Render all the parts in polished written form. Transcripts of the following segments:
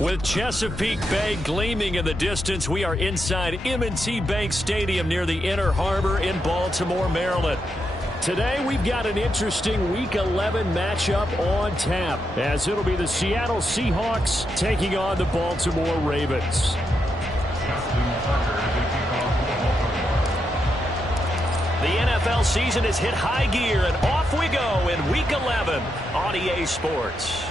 With Chesapeake Bay gleaming in the distance, we are inside M&T Bank Stadium near the Inner Harbor in Baltimore, Maryland. Today, we've got an interesting Week 11 matchup on tap, as it'll be the Seattle Seahawks taking on the Baltimore Ravens. The NFL season has hit high gear, and off we go in Week 11 on EA Sports.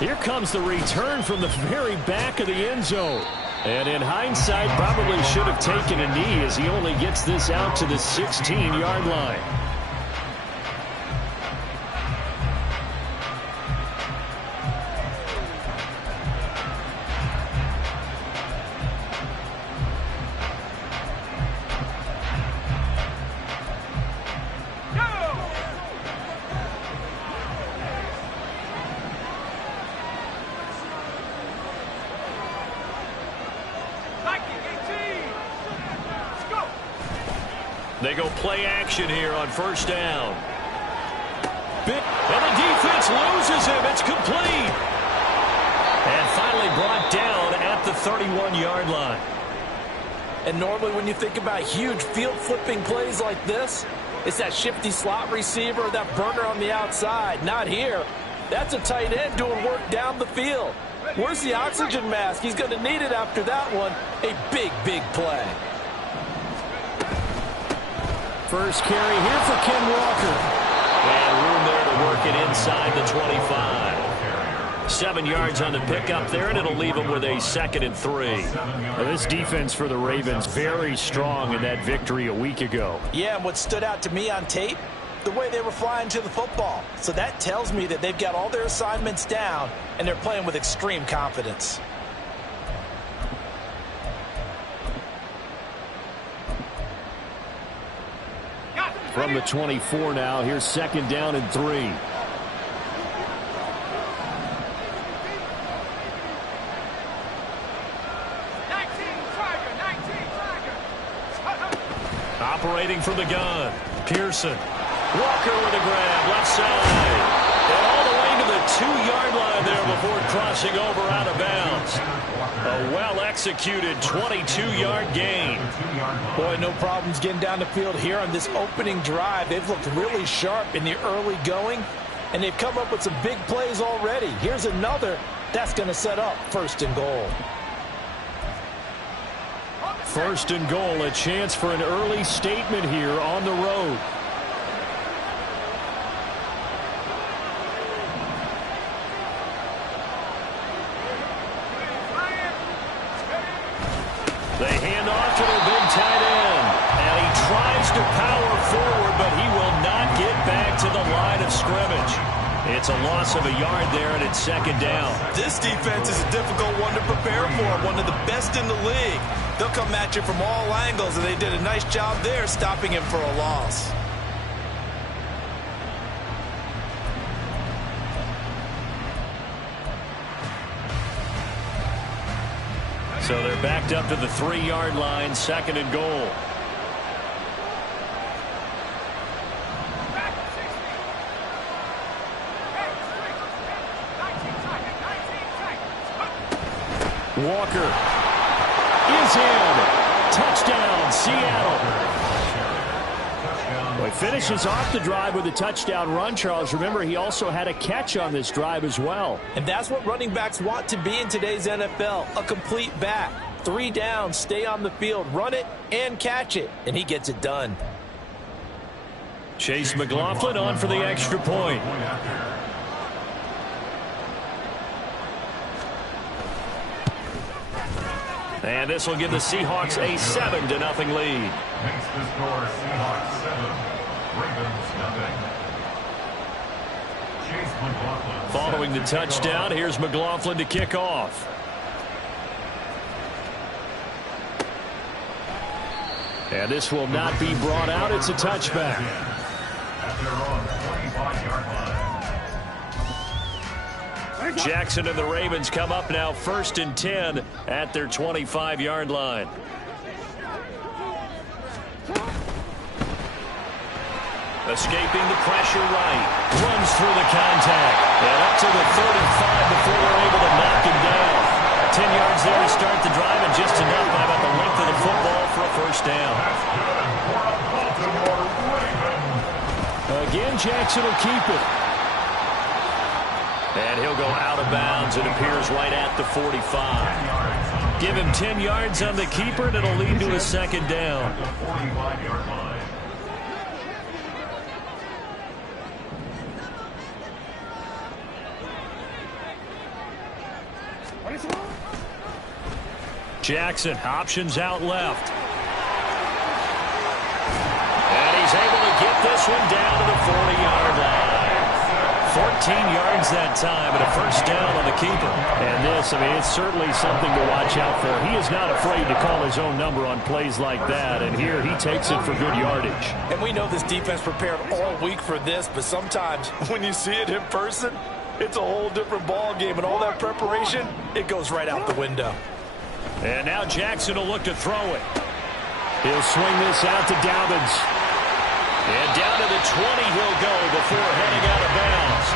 Here comes the return from the very back of the end zone. And in hindsight, probably should have taken a knee as he only gets this out to the 16-yard line. They go play action here on first down. And the defense loses him. It's complete. And finally brought down at the 31-yard line. And normally when you think about huge field-flipping plays like this, it's that shifty slot receiver, that burner on the outside. Not here. That's a tight end doing work down the field. Where's the oxygen mask? He's going to need it after that one. A big, big play. First carry here for Ken Walker. And room there to work it inside the 25. 7 yards on the pickup there, and it'll leave them with a 2nd and 3. Well, this defense for the Ravens very strong in that victory a week ago. Yeah, and what stood out to me on tape, the way they were flying to the football. So that tells me that they've got all their assignments down, and they're playing with extreme confidence. From the 24 now, here's 2nd down and 3. Operating from the gun, Pearson. Walker with a grab, left side. And all the way to the 2-yard line there before crossing over out of bounds. A well-executed 22-yard gain. Boy, no problems getting down the field here on this opening drive. They've looked really sharp in the early going, and they've come up with some big plays already. Here's another that's going to set up 1st and goal. 1st and goal, a chance for an early statement here on the road. They hand off to their big tight end. And he tries to power forward, but he will not get back to the line of scrimmage. It's a loss of a yard there, and it's 2nd down. This defense is a difficult one to prepare for, one of the best in the league. They'll come at you from all angles, and they did a nice job there stopping him for a loss. So they're backed up to the 3-yard line, 2nd and goal. Walker is in. Touchdown, Seattle. Well, he finishes off the drive with a touchdown run, Charles. Remember, he also had a catch on this drive as well. And that's what running backs want to be in today's NFL, a complete back. 3 downs, stay on the field, run it, and catch it. And he gets it done. Chase McLaughlin on for the extra point. And this will give the Seahawks a 7-0 lead. Makes the score Seahawks 7, Ravens 0. Chase McLaughlin. Following the touchdown, here's McLaughlin to kick off. And this will not be brought out. It's a touchback. At their own 25-yard line. Jackson and the Ravens come up now 1st and 10 at their 25-yard line. Escaping the pressure right. Runs through the contact. And up to the 35 before they're able to knock him down. 10 yards there to start the drive, and just enough by about the length of the football for a first down. Again, Jackson will keep it. And he'll go out of bounds. It appears right at the 45. Give him 10 yards on the keeper, and it'll lead to a second down. Jackson, options out left. And he's able to get this one down to the 40-yard line. 14 yards that time and a first down on the keeper. And this, I mean, it's certainly something to watch out for. He is not afraid to call his own number on plays like that. And here he takes it for good yardage. And we know this defense prepared all week for this, but sometimes when you see it in person, it's a whole different ball game. And all that preparation, it goes right out the window. And now Jackson will look to throw it. He'll swing this out to Dobbins. And down to the 20 he'll go before heading out of bounds.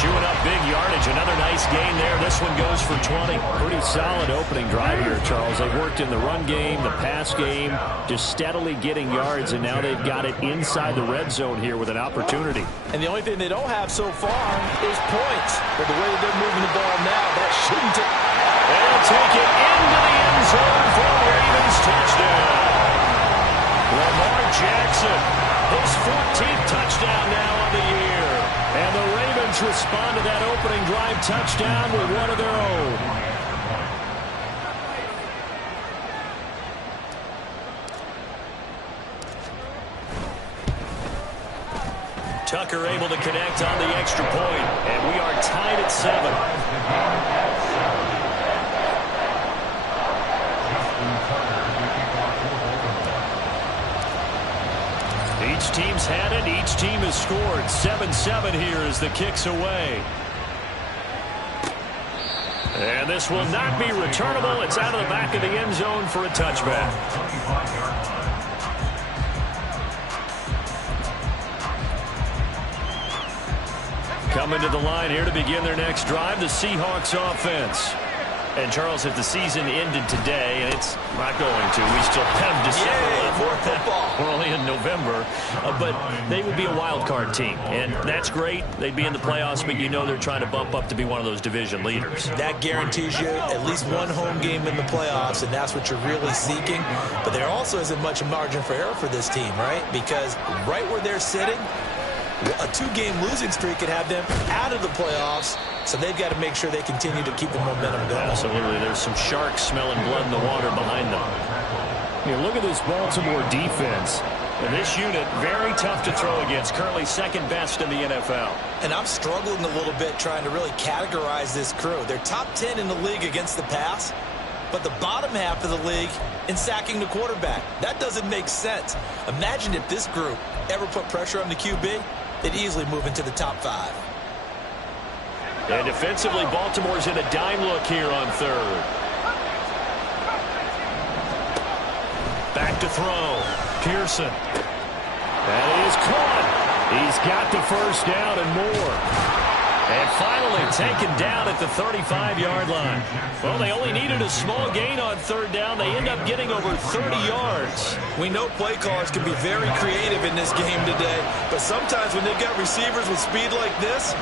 Chewing up big yardage. Another nice gain there. This one goes for 20. Pretty solid opening drive here, Charles. They've worked in the run game, the pass game, just steadily getting yards, and now they've got it inside the red zone here with an opportunity. And the only thing they don't have so far is points. But the way they're moving the ball now, that shouldn't take... They'll take it into the end zone for a Ravens touchdown. Lamar Jackson, his 14th touchdown now on the year. And the Ravens respond to that opening drive touchdown with one of their own. Tucker able to connect on the extra point, and we are tied at 7. Each team's had it. Each team has scored. 7-7 here as the kick's away. And this will not be returnable. It's out of the back of the end zone for a touchback. Coming to the line here to begin their next drive, the Seahawks offense. And, Charles, if the season ended today, and it's not going to, we still have December left. More football. We're only in November, but they would be a wild card team, and that's great. They'd be in the playoffs, but you know they're trying to bump up to be one of those division leaders. That guarantees you at least one home game in the playoffs, and that's what you're really seeking. But there also isn't much margin for error for this team, right? Because right where they're sitting, a 2-game losing streak could have them out of the playoffs, so they've got to make sure they continue to keep the momentum going. Absolutely. There's some sharks smelling blood in the water behind them. Here, look at this Baltimore defense. And this unit, very tough to throw against, currently second best in the NFL. And I'm struggling a little bit trying to really categorize this crew. They're top 10 in the league against the pass, but the bottom half of the league in sacking the quarterback. That doesn't make sense. Imagine if this group ever put pressure on the QB, they'd easily move into the top 5. And defensively, Baltimore's in a dime look here on third. Back to throw. Pearson. That is caught. He's got the first down and more. And finally taken down at the 35-yard line. Well, they only needed a small gain on third down. They end up getting over 30 yards. We know play callers can be very creative in this game today, but sometimes when they've got receivers with speed like this,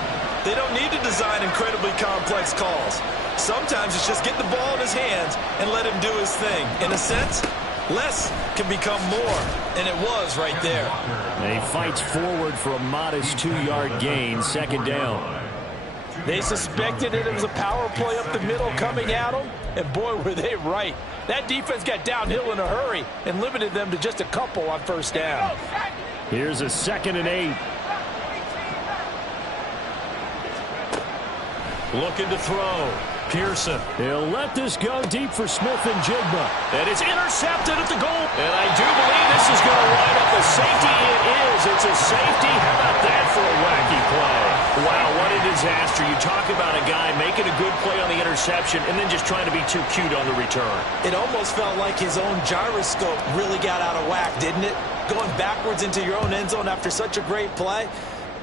they don't need to design incredibly complex calls. Sometimes it's just get the ball in his hands and let him do his thing. In a sense, less can become more, and it was right there. And he fights forward for a modest 2-yard gain, second down. They suspected it was a power play up the middle coming at them, and boy, were they right. That defense got downhill in a hurry and limited them to just a couple on first down. Here's a 2nd and 8. Looking to throw. Pearson. He'll let this go deep for Smith and Jigba. And it's intercepted at the goal. And I do believe this is going to wind up a safety. It is. It's a safety. How about that for a wacky play? Wow, what a disaster. You talk about a guy making a good play on the interception and then just trying to be too cute on the return. It almost felt like his own gyroscope really got out of whack, didn't it? Going backwards into your own end zone after such a great play.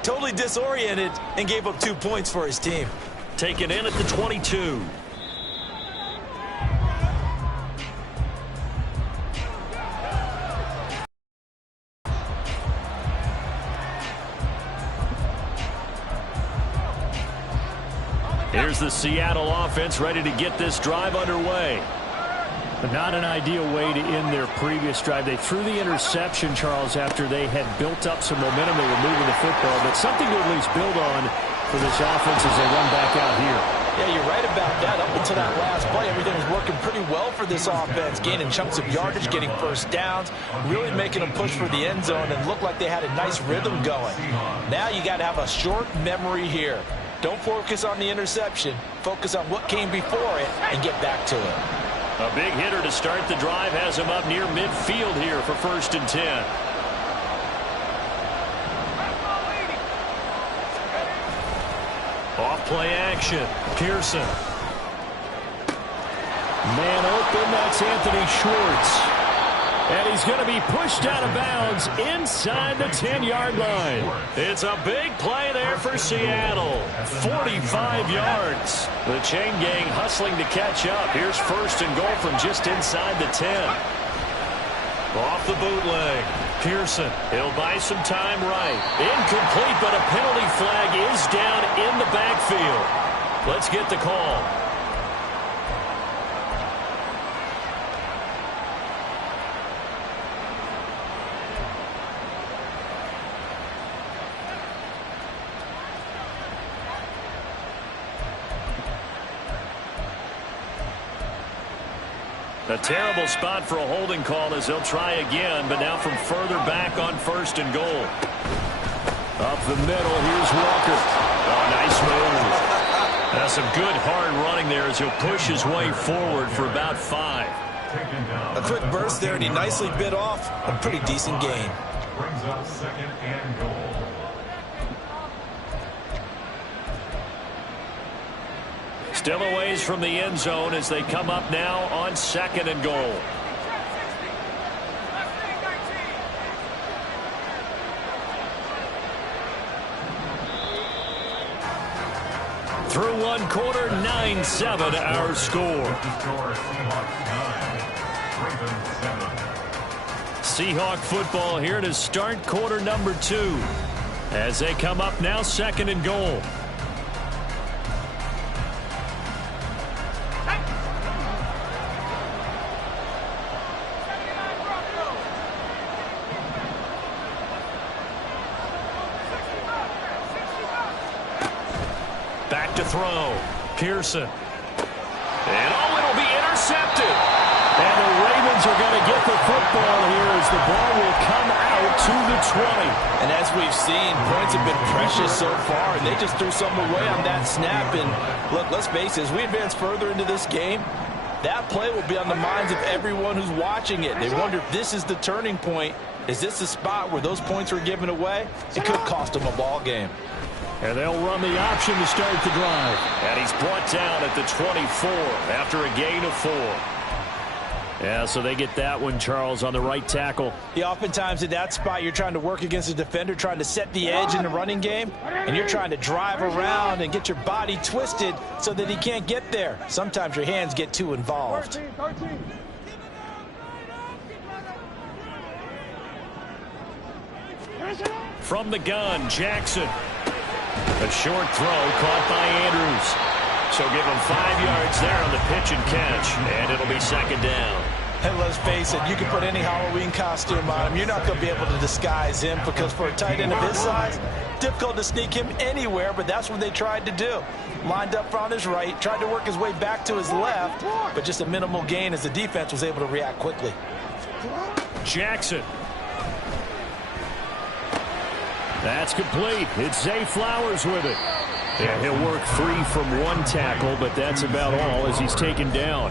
Totally disoriented and gave up 2 points for his team. Taken in at the 22. Here's the Seattle offense ready to get this drive underway. But not an ideal way to end their previous drive. They threw the interception, Charles, after they had built up some momentum. They were moving the football, but something to at least build on for this offense as they run back out here. Yeah, you're right about that. Up until that last play, everything was working pretty well for this offense, gaining chunks of yardage, getting first downs, really making them push for the end zone, and looked like they had a nice rhythm going. Now you got to have a short memory here. Don't focus on the interception. Focus on what came before it and get back to it. A big hitter to start the drive has him up near midfield here for 1st and 10. Off play action. Pearson. Man open, that's Anthony Schwartz. And he's going to be pushed out of bounds inside the 10-yard line. It's a big play there for Seattle. 45 yards. The chain gang hustling to catch up. Here's 1st and goal from just inside the 10. Off the bootleg. Pearson. He'll buy some time right. Incomplete, but a penalty flag is down in the backfield. Let's get the call. A terrible spot for a holding call as they'll try again, but now from further back on 1st and goal. Up the middle, here's Walker. Oh, nice move. That's some good hard running there as he'll push his way forward for about 5. A quick burst there, and he nicely bit off a pretty decent gain. Brings up 2nd and goal. Still a ways from the end zone as they come up now on 2nd and goal. Through 1 quarter, 9-7 our score. Seahawk football here to start quarter number 2 as they come up now 2nd and goal. Back to throw. Pearson. And it'll be intercepted. And the Ravens are going to get the football here as the ball will come out to the 20. And as we've seen, points have been precious so far, and they just threw something away on that snap. And look, let's face it, as we advance further into this game, that play will be on the minds of everyone who's watching it. They wonder if this is the turning point. Is this the spot where those points were given away? It could cost them a ball game. And they'll run the option to start the drive. And he's brought down at the 24 after a gain of 4. Yeah, so they get that one, Charles, on the right tackle. Yeah, oftentimes at that spot, you're trying to work against a defender, trying to set the edge in the running game, and you're trying to drive around and get your body twisted so that he can't get there. Sometimes your hands get too involved. 13. From the gun, Jackson. A short throw caught by Andrews. So give him 5 yards there on the pitch and catch, and it'll be 2nd down. And let's face it, you can put any Halloween costume on him. You're not going to be able to disguise him because for a tight end of his size, difficult to sneak him anywhere, but that's what they tried to do. Lined up on his right, tried to work his way back to his left, but just a minimal gain as the defense was able to react quickly. Jackson. That's complete. It's Zay Flowers with it. And he'll work 3 from 1 tackle, but that's about all as he's taken down.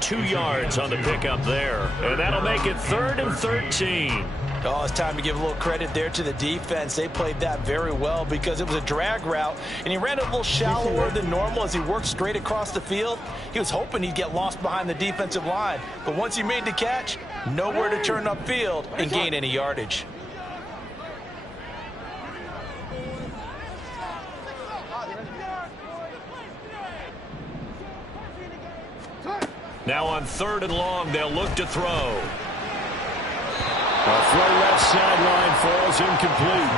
2 yards on the pickup there. And that'll make it 3rd and 13. Oh, it's time to give a little credit there to the defense. They played that very well because it was a drag route, and he ran it a little shallower than normal as he worked straight across the field. He was hoping he'd get lost behind the defensive line, but once he made the catch, nowhere to turn upfield and gain any yardage. Now on 3rd and long, they'll look to throw. A throw left sideline falls incomplete.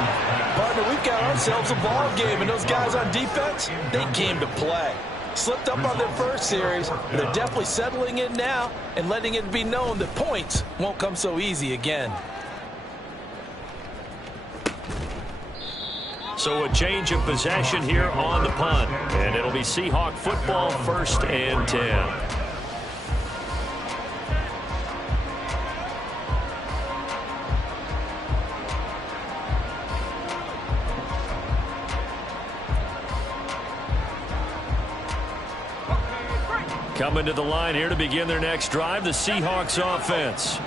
Partner, we've got ourselves a ball game, and those guys on defense, they came to play. Slipped up on their first series, but they're definitely settling in now and letting it be known that points won't come so easy again. So a change of possession here on the punt, and it'll be Seahawk football, 1st and 10. Coming to the line here to begin their next drive, the Seahawks offense.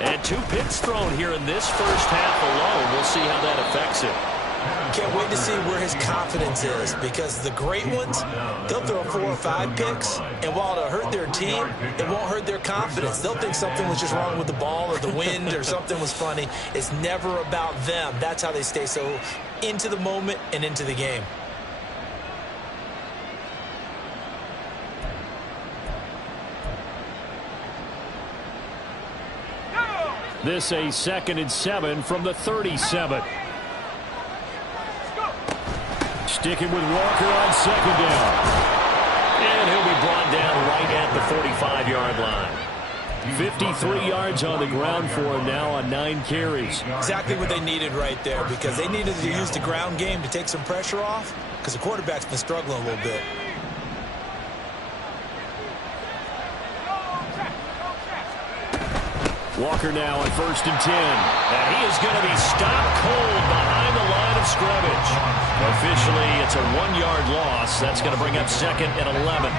And 2 picks thrown here in this first half alone. We'll see how that affects him. Can't wait to see where his confidence is, because the great ones, they'll throw 4 or 5 picks, and while it'll hurt their team, it won't hurt their confidence. They'll think something was just wrong with the ball or the wind or something was funny. It's never about them. That's how they stay so into the moment and into the game. This a 2nd and 7 from the 37. Sticking with Walker on 2nd down. And he'll be brought down right at the 45-yard line. 53 yards on the ground for him now on 9 carries. Exactly what they needed right there, because they needed to use the ground game to take some pressure off, because the quarterback's been struggling a little bit. Walker now on 1st and 10. And he is going to be stopped cold behind the line of scrimmage. Officially, it's a 1-yard loss. That's going to bring up 2nd and 11.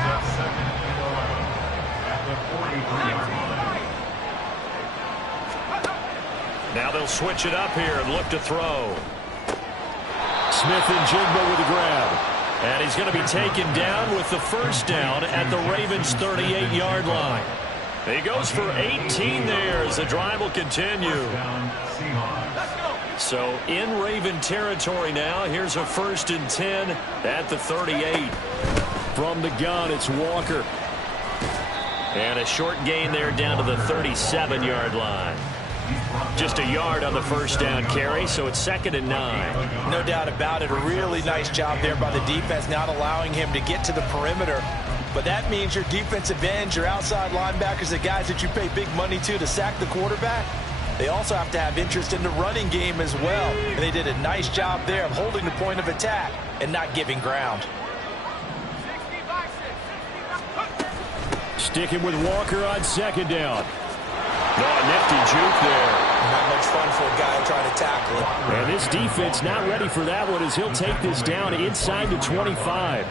Now they'll switch it up here and look to throw. Smith and Jigba with the grab. And he's going to be taken down with the 1st down at the Ravens' 38-yard line. He goes for 18 there as the drive will continue. So in Raven territory now. Here's a 1st and 10 at the 38. From the gun, it's Walker. And a short gain there down to the 37-yard line. Just a yard on the 1st down carry, so it's 2nd and 9. No doubt about it. A really nice job there by the defense, not allowing him to get to the perimeter. But that means your defensive ends, your outside linebackers, the guys that you pay big money to sack the quarterback, they also have to have interest in the running game as well. And they did a nice job there of holding the point of attack and not giving ground. Sticking with Walker on 2nd down. Oh, nifty juke there. Not much fun for a guy trying to tackle it. And this defense not ready for that one as he'll take this down inside the 25.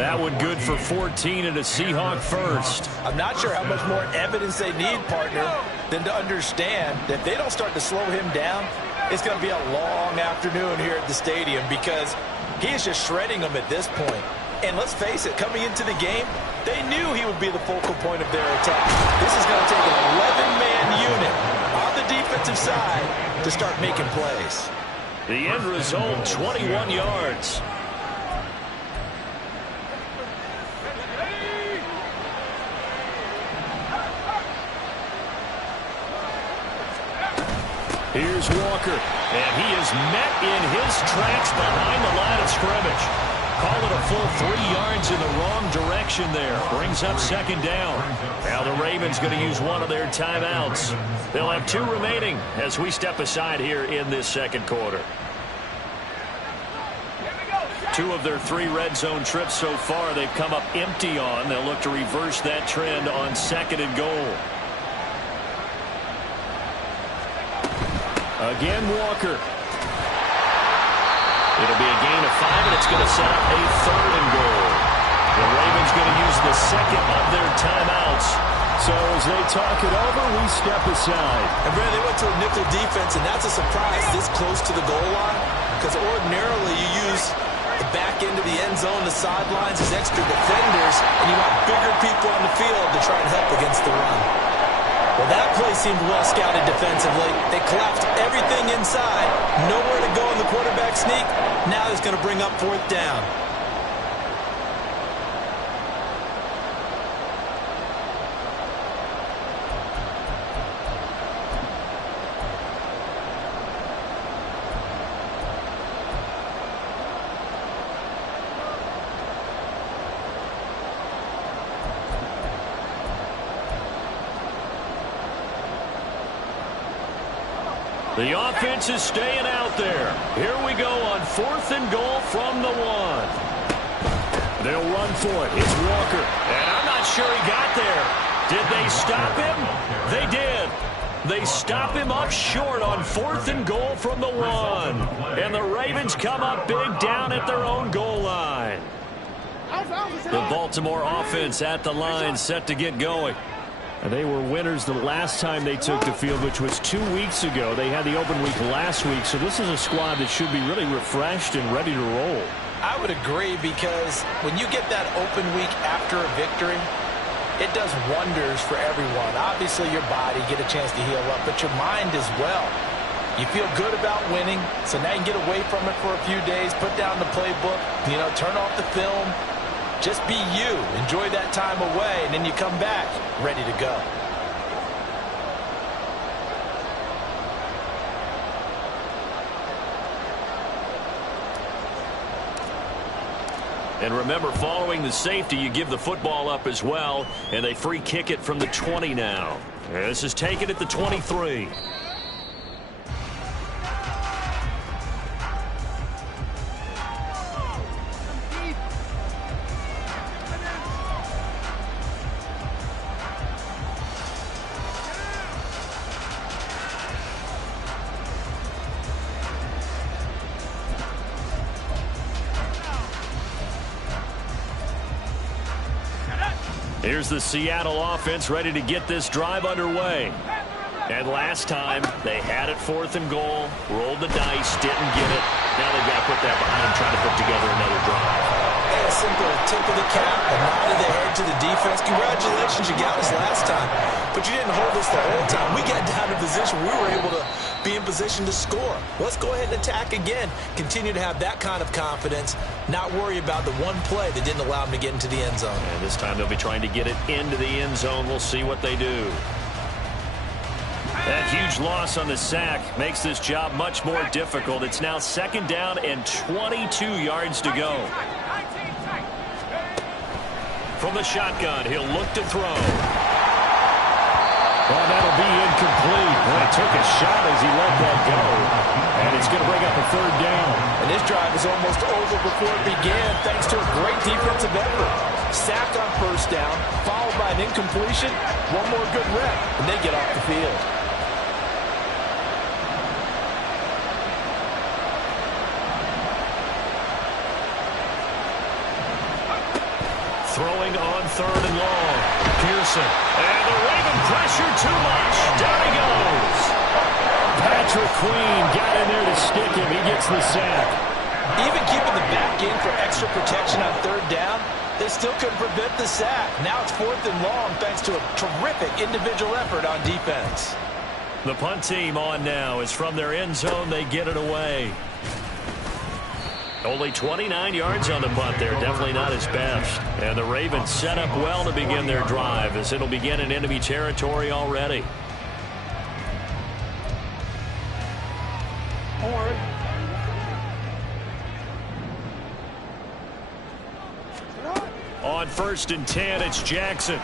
That one good for 14 and a Seahawk 1st. I'm not sure how much more evidence they need, partner, than to understand that if they don't start to slow him down, it's going to be a long afternoon here at the stadium, because he is just shredding them at this point. And let's face it, coming into the game, they knew he would be the focal point of their attack. This is going to take an 11-man unit on the defensive side to start making plays. The end result, 21 yards. Here's Walker. And he is met in his tracks behind the line of scrimmage. Call it a full 3 yards in the wrong direction there. Brings up 2nd down. Now the Ravens going to use one of their timeouts. They'll have 2 remaining as we step aside here in this 2nd quarter. 2 of their 3 red zone trips so far they've come up empty on. They'll look to reverse that trend on 2nd and goal. Again, Walker. It'll be a gain of 5, and it's going to set up a 3rd and goal. The Ravens going to use the 2nd of their timeouts So as they talk it over, we step aside. And Brad, they went to a nickel defense, and that's a surprise this close to the goal line, because ordinarily you use the back end of the end zone, the sidelines as extra defenders, and you want bigger people on the field to try and help against the run. Well, that play seemed well scouted defensively. They collapsed everything inside. Nowhere to go in the quarterback sneak. Now it's going to bring up fourth down. The offense is staying out there. Here we go on 4th and goal from the 1. They'll run for it. It's Walker. And I'm not sure he got there. Did they stop him? They did. They stop him up short on 4th and goal from the 1. And the Ravens come up big down at their own goal line. The Baltimore offense at the line, set to get going. And they were winners the last time they took the field, which was 2 weeks ago. They had the open week last week, so this is a squad that should be really refreshed and ready to roll. I would agree, because when you get that open week after a victory, it does wonders for everyone. Obviously, your body, get a chance to heal up, but your mind as well. You feel good about winning, so now you can get away from it for a few days, put down the playbook, turn off the film. Just be you. Enjoy that time away, and then you come back ready to go. And remember, following the safety, you give the football up as well, and they free kick it from the 20 now. This is taken at the 23. Here's the Seattle offense ready to get this drive underway. And last time, they had it 4th and goal, rolled the dice, didn't get it. Now they've got to put that behind them, trying to put together another drive. A simple tip of the cap, a nod of the head to the defense. Congratulations, you got us last time. But you didn't hold us the whole time. We got down in position. We were able to be in position to score. Let's go ahead and attack again. Continue to have that kind of confidence. Not worry about the one play that didn't allow them to get into the end zone. And this time they'll be trying to get it into the end zone. We'll see what they do. That huge loss on the sack makes this job much more difficult. It's now 2nd down and 22 yards to go. From the shotgun, he'll look to throw. Well, that'll be incomplete. Well, he took a shot as he let that go. And it's going to bring up a 3rd down. And this drive is almost over before it began, thanks to a great defensive effort. Sack on 1st down, followed by an incompletion. One more good rep, and they get off the field. Throwing on 3rd and long. Pearson. And the Raven pressure too much. Down he goes. Patrick Queen got in there to stick him. He gets the sack. Even keeping the back in for extra protection on 3rd down, they still couldn't prevent the sack. Now it's 4th and long thanks to a terrific individual effort on defense. The punt team on now. As from their end zone, they get it away. Only 29 yards on the punt there. Definitely not his best. And the Ravens set up well to begin their drive, as it'll begin in enemy territory already. On 1st and 10, it's Jackson.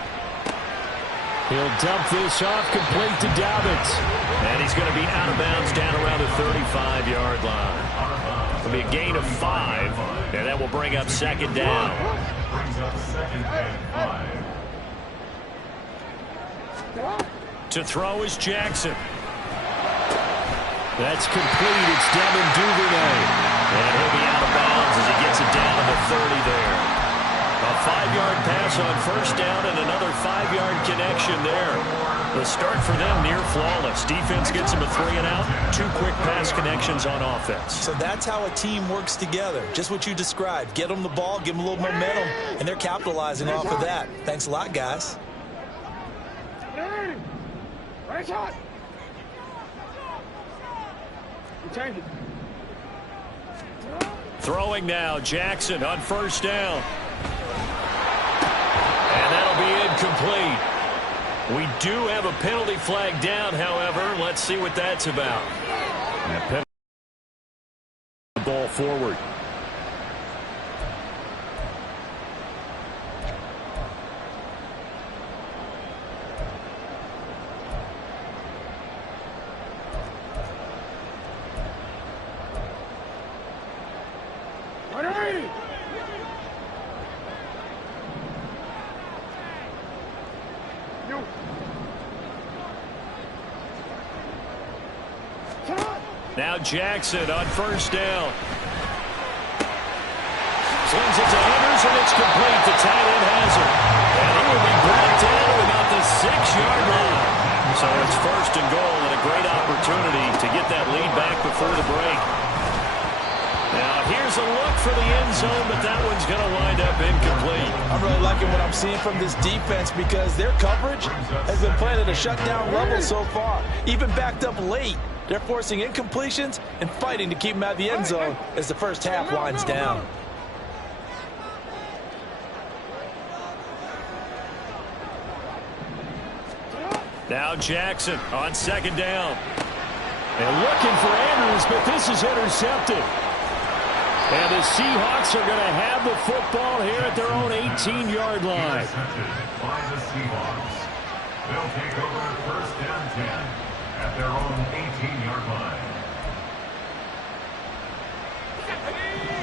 He'll dump this off, complete to Dobbins. And he's going to be out of bounds down around the 35-yard line. It'll be a gain of 5, and that will bring up 2nd down. Brings up 2nd and 5. To throw is Jackson. That's complete. It's Devin Duvernay. And he'll be out of bounds as he gets it down to the 30 there. A 5-yard pass on first down and another 5-yard connection there. The start for them near flawless. Defense gets them a 3-and-out. 2 quick pass connections on offense. So that's how a team works together. Just what you described. Get them the ball, give them a little momentum, and they're capitalizing off of that. Thanks a lot, guys. Throwing now, Jackson on first down. And that'll be incomplete. We do have a penalty flag down, however. Let's see what that's about. And the ball forward. Now Jackson on first down. Slings it to Henderson. It's complete. The tight end has it. And he will be brought down to about the 6-yard line. So it's first and goal and a great opportunity to get that lead back before the break. Now here's a look for the end zone, but that one's going to wind up incomplete. I'm really liking what I'm seeing from this defense because their coverage has been playing at a shutdown level so far. Even backed up late. They're forcing incompletions and fighting to keep them out of the end zone as the first half winds down. Now Jackson on second down. And looking for Andrews, but this is intercepted. And the Seahawks are going to have the football here at their own 18-yard line. Intercepted by the Seahawks. They'll take over first down 10 at their own 18-yard line.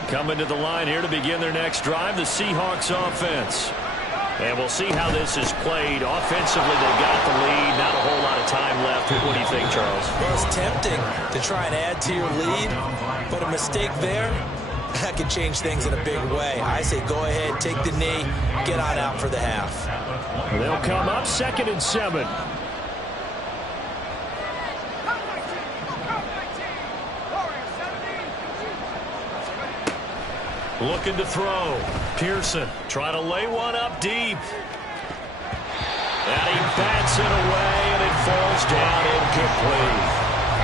Coming to the line here to begin their next drive, the Seahawks offense. And we'll see how this is played. Offensively, they got the lead. Not a whole lot of time left. What do you think, Charles? Well, it's tempting to try and add to your lead, but a mistake there, that could change things in a big way. I say go ahead, take the knee, get on out for the half. They'll come up 2nd and 7. Looking to throw. Pearson trying to lay one up deep. And he bats it away, and it falls down incomplete.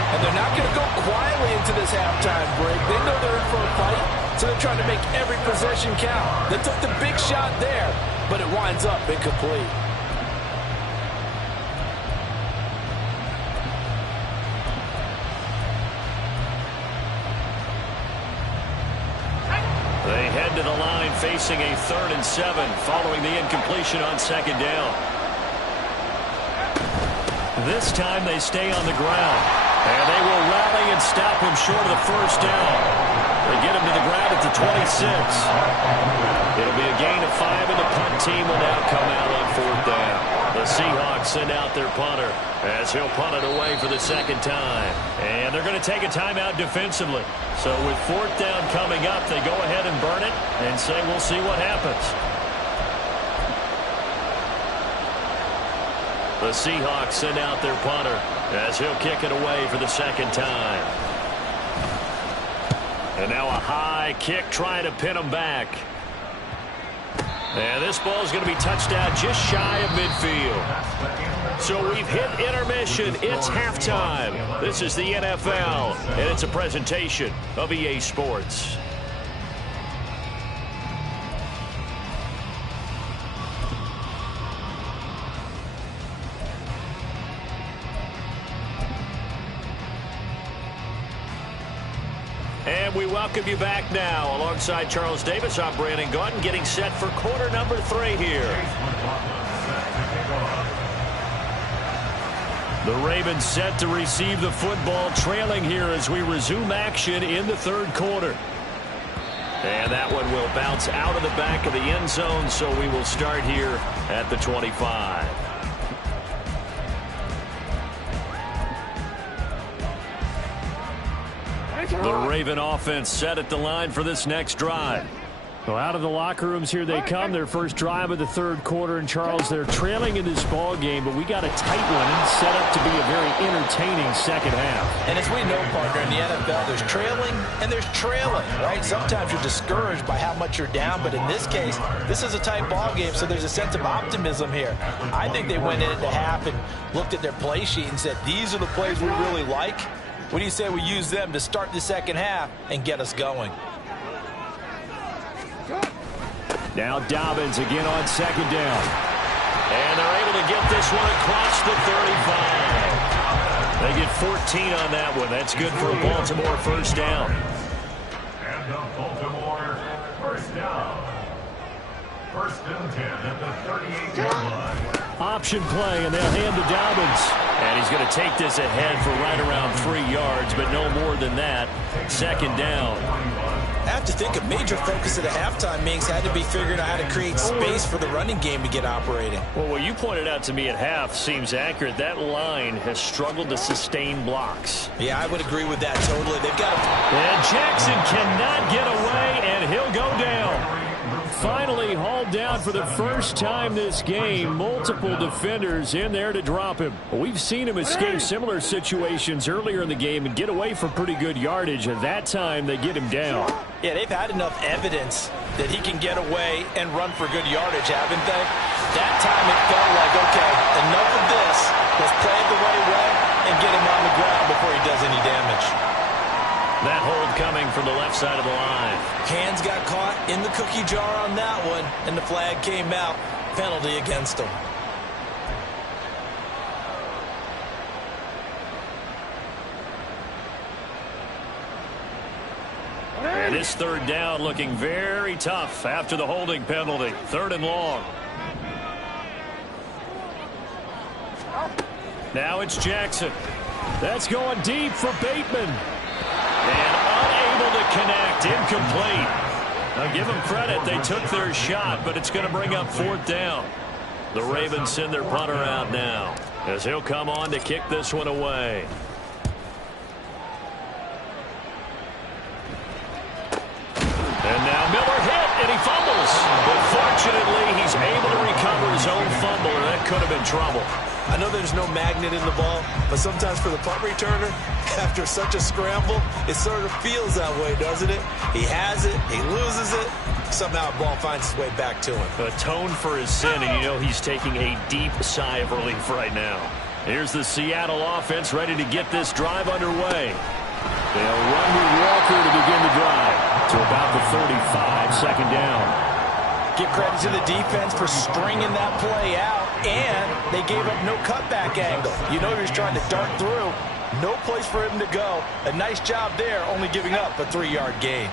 And they're not going to go quietly into this halftime break. They know they're in for a fight, so they're trying to make every possession count. They took the big shot there, but it winds up incomplete. They head to the line facing a 3rd and 7 following the incompletion on second down. This time they stay on the ground. And they will rally and stop him short of the first down. They get him to the ground at the 26. It'll be a gain of 5, and the punt team will now come out on 4th down. The Seahawks send out their punter as he'll punt it away for the 2nd time. And they're going to take a timeout defensively. So with 4th down coming up, they go ahead and burn it and say we'll see what happens. The Seahawks send out their punter as he'll kick it away for the 2nd time. And now a high kick trying to pin him back. And this ball is going to be touched out just shy of midfield. So we've hit intermission. It's halftime. This is the NFL, and it's a presentation of EA Sports. And we welcome you back now. Alongside Charles Davis, I'm Brandon Gaudin, getting set for quarter number 3 here. The Ravens set to receive the football, trailing here as we resume action in the 3rd quarter. And that one will bounce out of the back of the end zone, so we will start here at the 25. The Raven offense set at the line for this next drive. Well, out of the locker rooms here they come. Their first drive of the third quarter. And, Charles, they're trailing in this ball game, but we got a tight one set up to be a very entertaining second half. And as we know, partner, in the NFL, there's trailing and there's trailing, right? Sometimes you're discouraged by how much you're down, but in this case, this is a tight ball game, so there's a sense of optimism here. I think they went into half and looked at their play sheet and said, these are the plays we really like. What do you say we use them to start the second half and get us going? Now Dobbins again on second down. And they're able to get this one across the 35. They get 14 on that one. That's good for a Baltimore first down. And the Baltimore first down. First and 10 at the 38-yard line. Option play, and they'll hand to Dobbins. And he's going to take this ahead for right around 3 yards, but no more than that. Second down. I have to think a major focus at a halftime means had to be figuring out how to create space for the running game to get operating. Well, what you pointed out to me at half seems accurate. That line has struggled to sustain blocks. Yeah, I would agree with that totally. They've got to... And Jackson cannot get away, and he'll go down. Finally hauled down for the first time this game. Multiple defenders in there to drop him. We've seen him escape similar situations earlier in the game and get away from pretty good yardage. At that time, they get him down. Yeah, they've had enough evidence that he can get away and run for good yardage, haven't they? That time it felt like, okay, enough of this. Let's play it the right way and get him on the ground before he does any damage. That hold coming from the left side of the line. Hands got caught in the cookie jar on that one, and the flag came out. Penalty against him. And this third down looking very tough after the holding penalty. Third and long. Now it's Jackson. That's going deep for Bateman. And unable to connect. Incomplete. Now give them credit. They took their shot, but it's going to bring up fourth down. The Ravens send their punter out now as he'll come on to kick this one away. And now Miller hit, and he fumbles. But fortunately, he's able to recover his own fumble, and that could have been trouble. I know there's no magnet in the ball, but sometimes for the punt returner, after such a scramble, it sort of feels that way, doesn't it? He has it, he loses it, somehow the ball finds its way back to him. Atone for his sin, and you know he's taking a deep sigh of relief right now. Here's the Seattle offense ready to get this drive underway. They'll run with Walker to begin the drive to about the 35, second down. Give credit to the defense for stringing that play out, and they gave up no cutback angle. You know he was trying to dart through. No place for him to go. A nice job there, only giving up a 3-yard gain.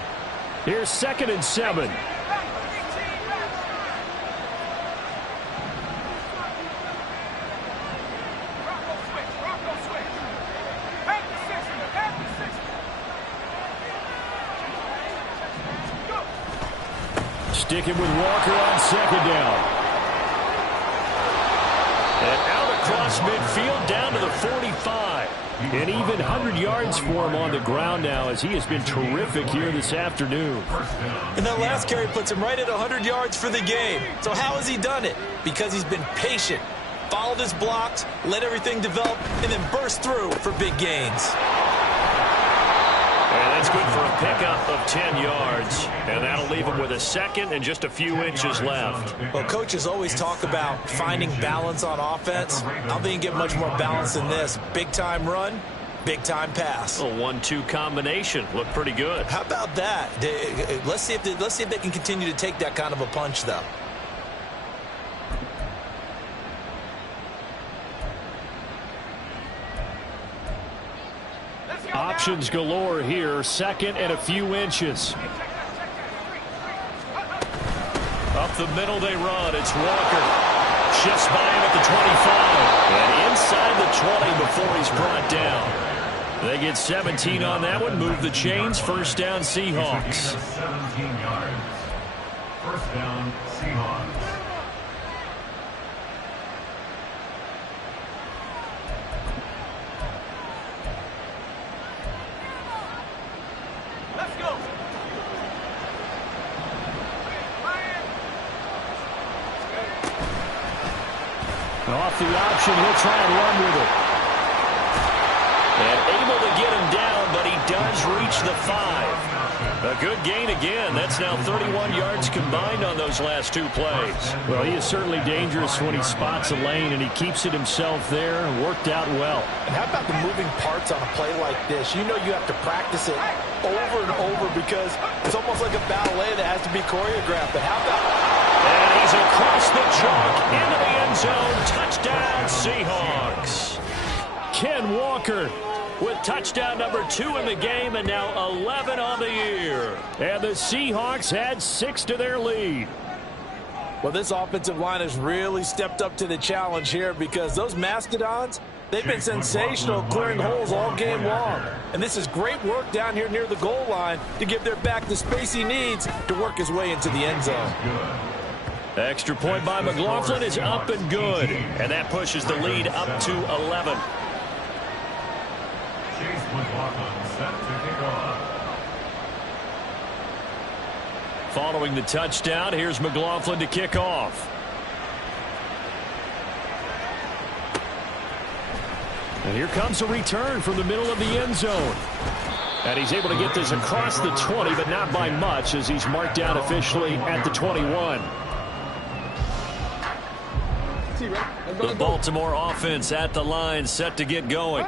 Here's 2nd and 7. Sticking with Walker on second down. And out across midfield down to the 45. An even 100 yards for him on the ground now as he has been terrific here this afternoon. And that last carry puts him right at 100 yards for the game. So how has he done it? Because he's been patient, followed his blocks, let everything develop, and then burst through for big gains. And that's good for a pickup of 10 yards. And that'll leave him with a second and just a few inches left. Well, coaches always talk about finding balance on offense. I don't think you get much more balance than this. Big-time run, big-time pass. A 1-2 combination. Looked pretty good. How about that? Let's see if they can continue to take that kind of a punch, though. Options galore here. Second and a few inches. Up the middle they run. It's Walker. Shifts by him at the 25. And inside the 20 before he's brought down. They get 17 on that one. Move the chains. First down, Seahawks. 17 yards. First down, Seahawks. off the option. He'll try and run with it. And able to get him down, but he does reach the 5. A good gain again. That's now 31 yards combined on those last 2 plays. Well, he is certainly dangerous when he spots a lane, and he keeps it himself there and worked out well. And how about the moving parts on a play like this? You know you have to practice it over and over because it's almost like a ballet that has to be choreographed. But how about... And he's across the chalk into the end zone. Touchdown, Seahawks. Ken Walker with touchdown number 2 in the game, and now 11 on the year. And the Seahawks add 6 to their lead. Well, this offensive line has really stepped up to the challenge here because those Mastodons, they've been sensational clearing holes all game long. And this is great work down here near the goal line to give their back the space he needs to work his way into the end zone. Extra point by McLaughlin is up and good. And that pushes the lead up to 11. Following the touchdown, here's McLaughlin to kick off. And here comes a return from the middle of the end zone. And he's able to get this across the 20, but not by much as he's marked down officially at the 21. The Baltimore offense at the line, set to get going.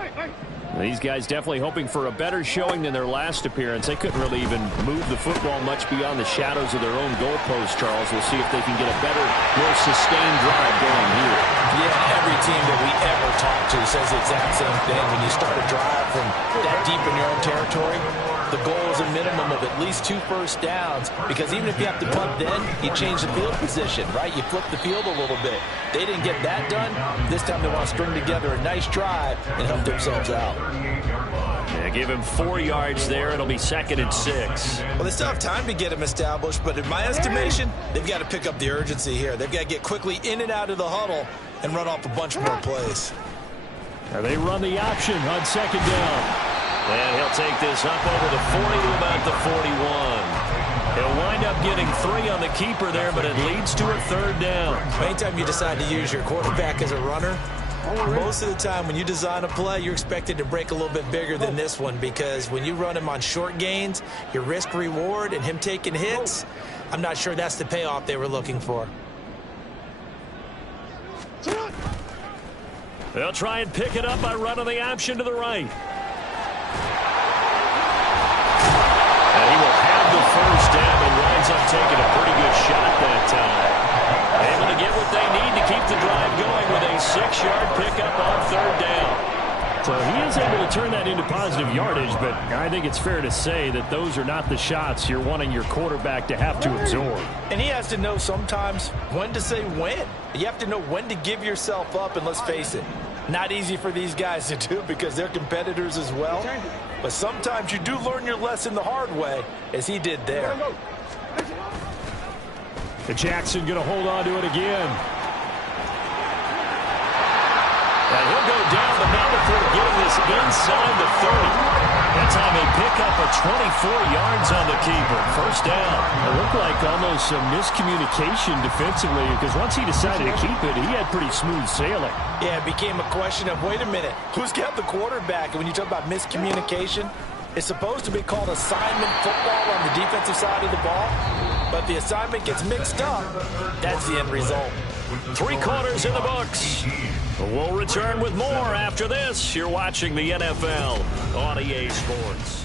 These guys definitely hoping for a better showing than their last appearance. They couldn't really even move the football much beyond the shadows of their own goalpost, Charles. We'll see if they can get a better, more sustained drive going here. Yeah, every team that we ever talk to says the exact same thing. When you start a drive from that deep in your own territory, the goal is a minimum of at least 2 first downs, because even if you have to punt then, you change the field position, right? You flip the field a little bit. They didn't get that done. This time they want to string together a nice drive and help themselves out. Yeah, give him 4 yards there. It'll be 2nd and 6. Well, they still have time to get him established, but in my estimation, they've got to pick up the urgency here. They've got to get quickly in and out of the huddle and run off a bunch more plays. Now they run the option on 2nd down. And he'll take this up over the 40 to about the 41. He'll wind up getting 3 on the keeper there, but it leads to a 3rd down. Anytime you decide to use your quarterback as a runner, most of the time when you design a play, you're expected to break a little bit bigger than this one, because when you run him on short gains, your risk-reward and him taking hits, I'm not sure that's the payoff they were looking for. They'll try and pick it up by running the option to the right. And he will have the first down and winds up taking a pretty good shot that time. Able to get what they need to keep the drive going with a 6-yard pickup on 3rd down. So he is able to turn that into positive yardage, but I think it's fair to say that those are not the shots you're wanting your quarterback to have to absorb. And he has to know sometimes when to say when. You have to know when to give yourself up, and let's face it, not easy for these guys to do because they're competitors as well. But sometimes you do learn your lesson the hard way, as he did there. And Jackson going to hold on to it again. And he'll go down, but not before getting this inside the 30. That time they pick up a 24 yards on the keeper. First down. It looked like almost some miscommunication defensively, because once he decided to keep it, he had pretty smooth sailing. Yeah, it became a question of, wait a minute, who's got the quarterback? And when you talk about miscommunication, it's supposed to be called assignment football on the defensive side of the ball. But the assignment gets mixed up. That's the end result. 3 quarters in the books. We'll return with more after this. You're watching the NFL on EA Sports.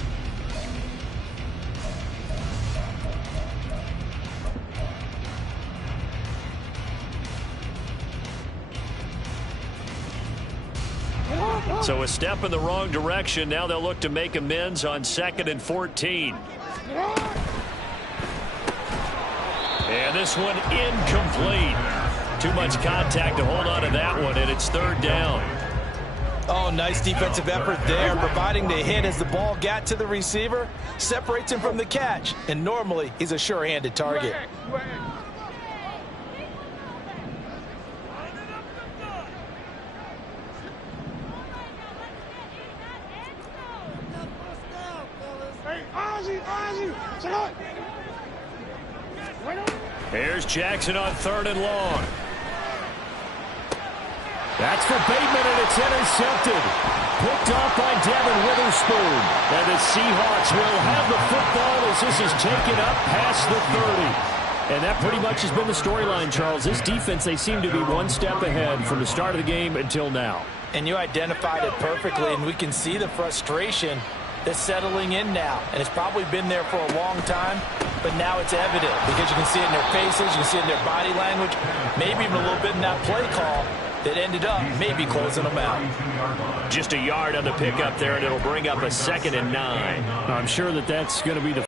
So a step in the wrong direction. Now they'll look to make amends on 2nd and 14. And this one incomplete. Too much contact to hold on to that one, and it's 3rd down. Oh, nice defensive effort there, providing the hit as the ball got to the receiver, separates him from the catch, and normally he's a sure-handed target. Here's Jackson on 3rd and long. That's for Bateman, and it's intercepted. Picked off by Devin Witherspoon. And the Seahawks will have the football as this is taken up past the 30. And that pretty much has been the storyline, Charles. This defense, they seem to be one step ahead from the start of the game until now. And you identified it perfectly, and we can see the frustration that's settling in now. And it's probably been there for a long time, but now it's evident because you can see it in their faces, you can see it in their body language, maybe even a little bit in that play call that ended up maybe closing them out. Just a yard on the pickup there, and it'll bring up a 2nd and 9. I'm sure that that's going to be the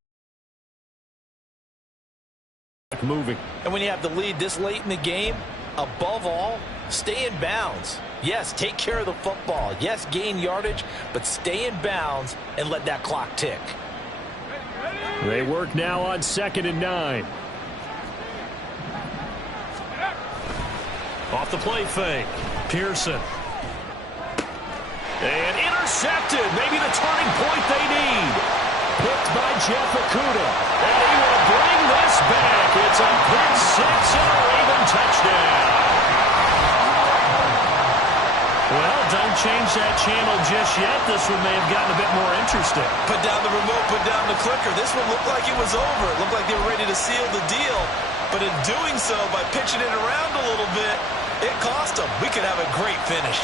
moving. And when you have the lead this late in the game, above all, stay in bounds. Yes, take care of the football. Yes, gain yardage, but stay in bounds and let that clock tick. They work now on 2nd and 9. Off the play fake. Pearson. And intercepted. Maybe the turning point they need. Picked by Jeff Okudah. And he will bring this back. It's a pick 6 and a Raven touchdown. Well, don't change that channel just yet. This one may have gotten a bit more interesting. Put down the remote, put down the clicker. This one looked like it was over. It looked like they were ready to seal the deal. But in doing so, by pitching it around a little bit, it cost them. We could have a great finish.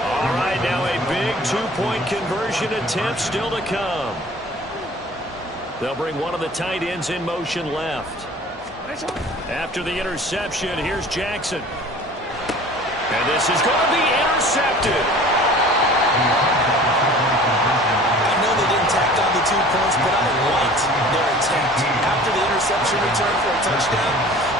All right, now a big two-point conversion attempt still to come. They'll bring one of the tight ends in motion left. After the interception, here's Jackson. And this is going to be intercepted. I know they didn't tack on the 2 points, but I liked their attempt. After the interception return for a touchdown,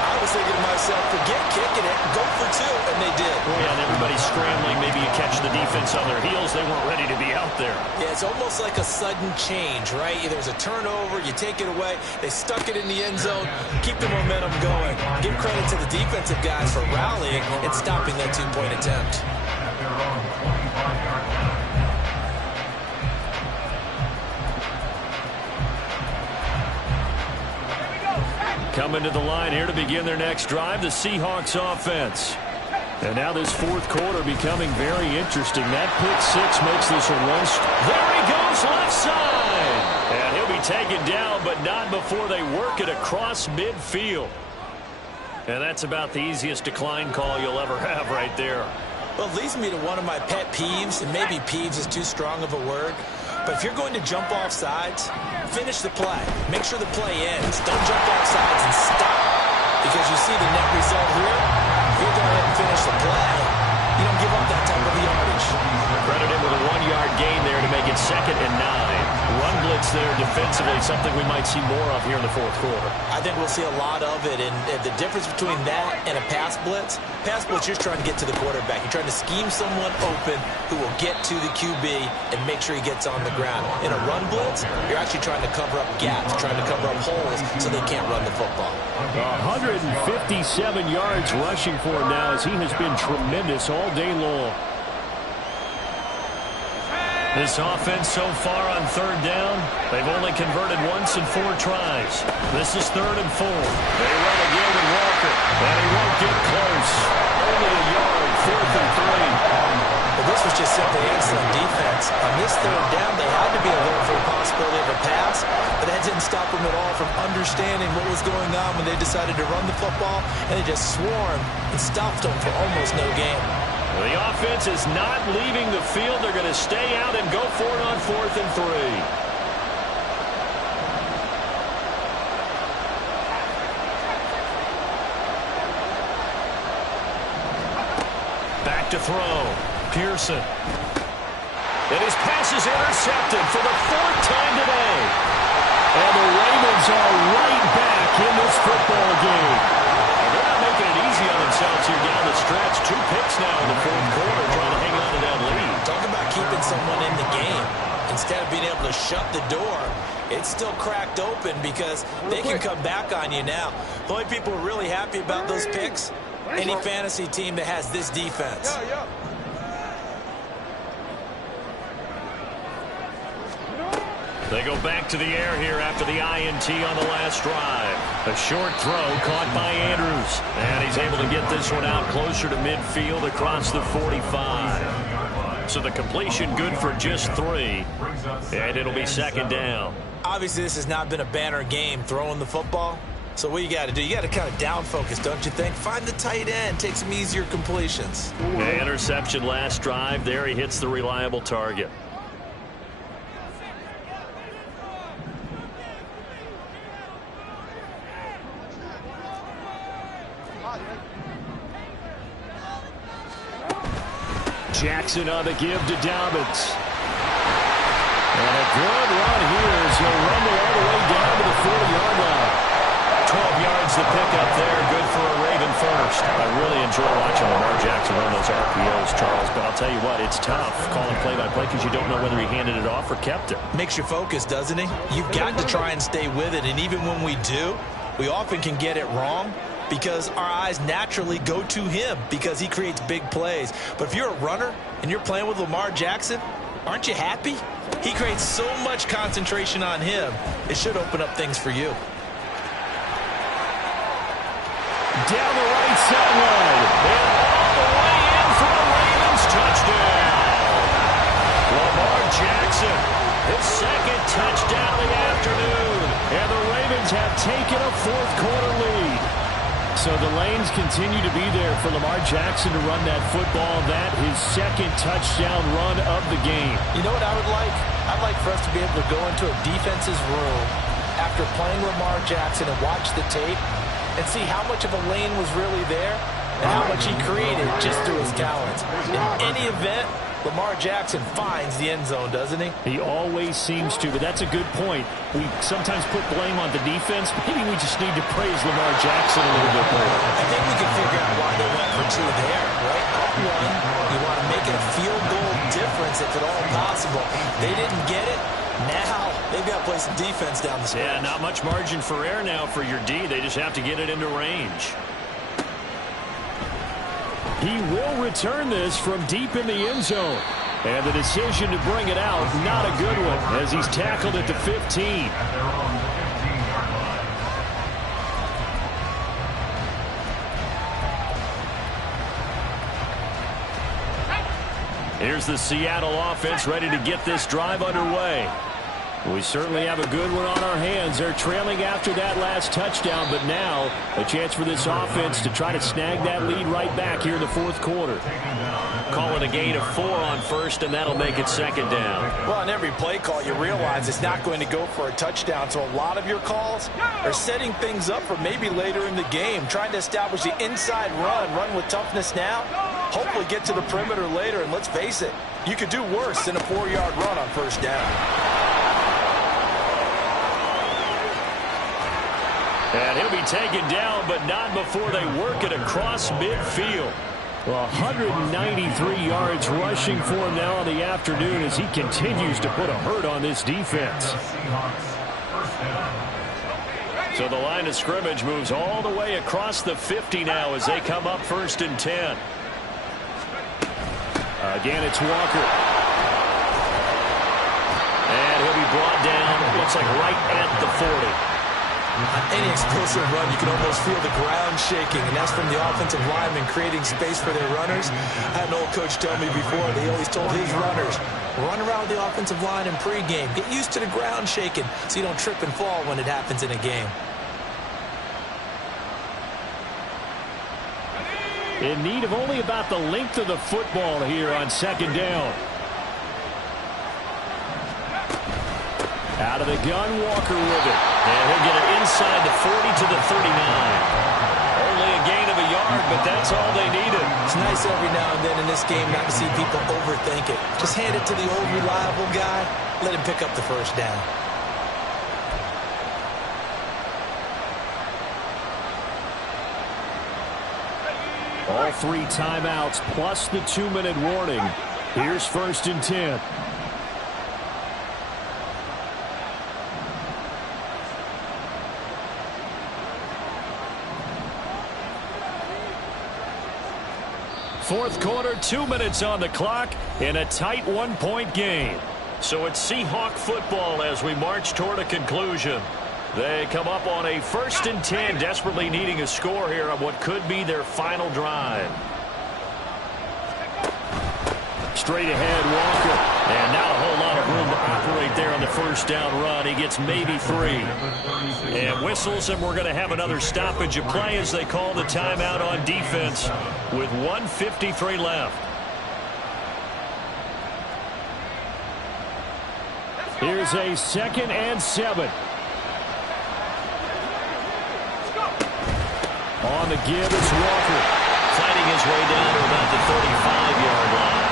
I was thinking to myself, forget kicking it, go for 2, and they did. Oh, yeah, and everybody's scrambling. Maybe you catch the defense on their heels. They weren't ready to be out there. Yeah, it's almost like a sudden change, right? There's a turnover, you take it away, they stuck it in the end zone, keep the momentum going. Give credit to the defensive guys for rallying and stopping that 2-point attempt. At their own 25-yard line. Coming to the line here to begin their next drive, the Seahawks offense. And now this fourth quarter becoming very interesting. That pick 6 makes this a one. There he goes, left side. And he'll be taken down, but not before they work it across midfield. And that's about the easiest decline call you'll ever have right there. Well, it leads me to one of my pet peeves, and maybe peeves is too strong of a word. But if you're going to jump off sides, finish the play. Make sure the play ends. Don't jump off sides and stop. Because you see the net result here. If you go ahead and finish the play, you don't give up that type of yardage. Credit him with a 1-yard gain there to make it 2nd and 9. Run blitz there defensively, something we might see more of here in the fourth quarter. I think we'll see a lot of it. And the difference between that and a pass blitz, you're trying to get to the quarterback. You're trying to scheme someone open who will get to the QB and make sure he gets on the ground. In a run blitz, you're actually trying to cover up gaps, trying to cover up holes so they can't run the football. 157 yards rushing for him now as he has been tremendous all day long. This offense so far on 3rd down, they've only converted once in 4 tries. This is 3rd and 4. They run again with Walker, and he won't get close. Only a yard, 4th and 3. But this was just simply excellent defense. On this 3rd down, they had to be alert for the possibility of a pass, but that didn't stop them at all from understanding what was going on when they decided to run the football, and they just swarmed and stopped them for almost no gain. The offense is not leaving the field. They're going to stay out and go for it on 4th and 3. Back to throw. Pearson. And his pass is intercepted for the 4th time today. And the Ravens are right back in this football game. They're not making it easy on themselves here down the stretch. 2 picks now in the 4th quarter trying to hang on to that lead. Talk about keeping someone in the game. Instead of being able to shut the door, it's still cracked open because they can come back on you now. The only people who are really happy about those picks, any fantasy team that has this defense. They go back to the air here after the INT on the last drive. A short throw caught by Andrews. And he's able to get this one out closer to midfield across the 45. So the completion good for just 3. And it'll be second down. Obviously, this has not been a banner game throwing the football. So what you got to do, you got to kind of down focus, don't you think? Find the tight end, take some easier completions. Yeah, interception last drive. There he hits the reliable target. Jackson on the give to Dobbins. And a good run here as he'll rumble all the way down to the 40-yard line. 12 yards to pick up there. Good for a Raven first. I really enjoy watching Lamar Jackson run those RPOs, Charles, but I'll tell you what, it's tough calling play-by-play because you don't know whether he handed it off or kept it. Makes you focus, doesn't he? You've got to try and stay with it, and even when we do, we often can get it wrong because our eyes naturally go to him because he creates big plays. But if you're a runner and you're playing with Lamar Jackson, aren't you happy? He creates so much concentration on him. It should open up things for you. Down the right sideline. And all the way in for a Ravens touchdown. Lamar Jackson, his second touchdown of the afternoon. And the Ravens have taken a fourth-quarter lead. So the lanes continue to be there for Lamar Jackson to run that football. That his second touchdown run of the game. You know what I would like? I'd like for us to be able to go into a defense's room after playing Lamar Jackson and watch the tape and see how much of a lane was really there and how much he created just through his talents. In any event, Lamar Jackson finds the end zone, doesn't he? He always seems to, but that's a good point. We sometimes put blame on the defense. Maybe we just need to praise Lamar Jackson a little bit more. I think we can figure out why they went for 2 there, right? Up 1, you want to make it a field goal difference if at all possible. They didn't get it. Now they've got to play some defense down the stretch. Yeah, not much margin for error now for your D. They just have to get it into range. He will return this from deep in the end zone. And the decision to bring it out, not a good one, as he's tackled at the 15. At their own 15-yard line. Here's the Seattle offense ready to get this drive underway. We certainly have a good one on our hands. They're trailing after that last touchdown, but now a chance for this offense to try to snag that lead right back here in the fourth quarter. Call it a gain of 4 on first, and that'll make it second down. Well, on every play call, you realize it's not going to go for a touchdown, so a lot of your calls are setting things up for maybe later in the game, trying to establish the inside run with toughness now, hopefully get to the perimeter later, and let's face it, you could do worse than a 4-yard run on first down. And he'll be taken down, but not before they work it across midfield. Well, 193 yards rushing for him now in the afternoon as he continues to put a hurt on this defense. So the line of scrimmage moves all the way across the 50 now as they come up 1st and 10. Again, it's Walker. And he'll be brought down, looks like right at the 40. On any explosive run, you can almost feel the ground shaking, and that's from the offensive linemen creating space for their runners. I had an old coach tell me before, they always told his runners, run around the offensive line in pregame. Get used to the ground shaking so you don't trip and fall when it happens in a game. In need of only about the length of the football here on second down. Out of the gun, Walker with it. And he'll get it inside the 40 to the 39. Only a gain of a yard, but that's all they needed. It's nice every now and then in this game not to see people overthink it. Just hand it to the old reliable guy. Let him pick up the first down. All 3 timeouts plus the 2-minute warning. Here's 1st and 10. Fourth quarter, 2 minutes on the clock in a tight 1-point game. So it's Seahawk football as we march toward a conclusion. They come up on a 1st and 10, desperately needing a score here on what could be their final drive. Straight ahead, Walker. And not a whole lot of room to operate there on the 1st down run. He gets maybe 3. And whistles, and we're going to have another stoppage of play as they call the timeout on defense with 1:53 left. Here's a 2nd and 7. On the give, it's Walker. Fighting his way down to about the 35-yard line.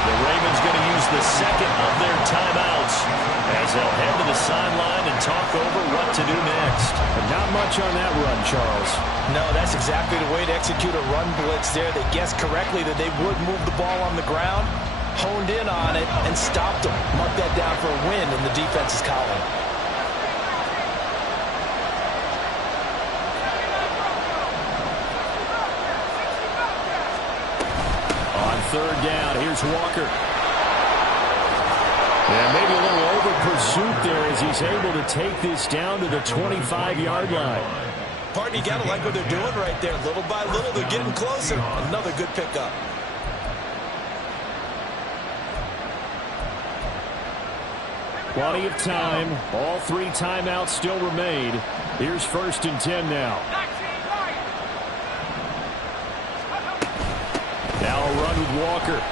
The Ravens going to use the 2nd of their timeouts as they'll head to the sideline and talk over what to do next. And not much on that run, Charles. No, that's exactly the way to execute a run blitz there. They guessed correctly that they would move the ball on the ground, honed in on it, and stopped them. Mark that down for a win in the defense's column. On 3rd down, here's Walker. And maybe a little over pursuit there as he's able to take this down to the 25-yard line. Partner, you got to like what they're doing right there. Little by little, they're getting closer. Another good pickup. Plenty of time. All 3 timeouts still remain. Here's 1st and 10 now. Now a run with Walker.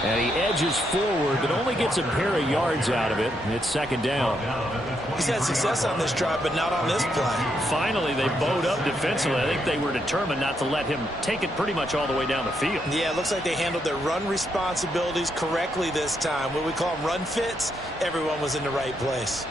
And he edges forward, but only gets a pair of yards out of it. It's 2nd down. He's had success on this drive, but not on this play. Finally, they bowed up defensively. I think they were determined not to let him take it pretty much all the way down the field. Yeah, it looks like they handled their run responsibilities correctly this time. What we call them run fits, everyone was in the right place.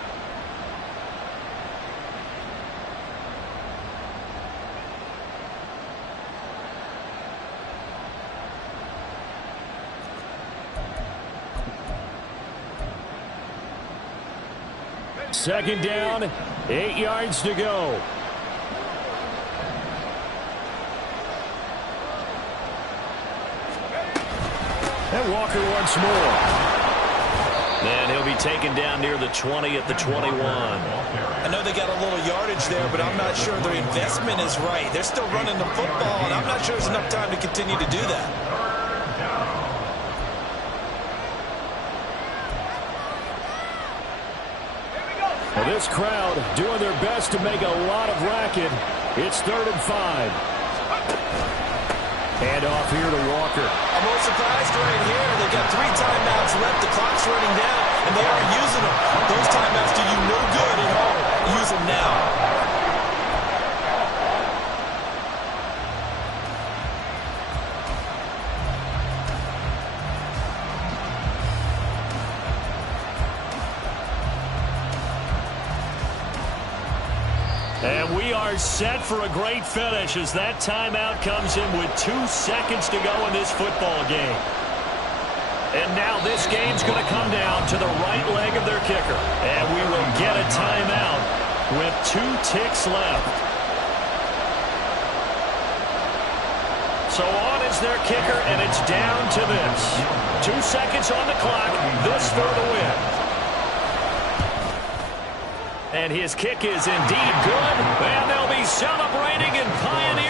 Second down, 8 yards to go. And Walker once more. And he'll be taken down near the 20 at the 21. I know they got a little yardage there, but I'm not sure their investment is right. They're still running the football, and I'm not sure there's enough time to continue to do that. Well, this crowd doing their best to make a lot of racket. It's 3rd and 5. Hand off here to Walker. I'm a little surprised right here. They've got 3 timeouts left. The clock's running down, and they are using them. Those timeouts do you no good at home. Use them now. And we are set for a great finish as that timeout comes in with 2 seconds to go in this football game. And now this game's going to come down to the right leg of their kicker. And we will get a timeout with 2 ticks left. So on is their kicker, and it's down to this. 2 seconds on the clock, this for the win. And his kick is indeed good, and they'll be celebrating in Pioneer